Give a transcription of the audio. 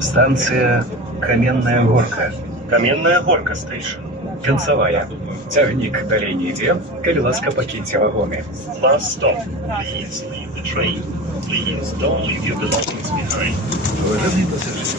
Станция Каменная Горка. Каменная Горка Station. Канцавая. Цягнік далей не ідзе, калі ласка, пакіньце вагоны. Last stop. Please leave the train. Please don't leave your belongings behind. Уважаемые пассажиры,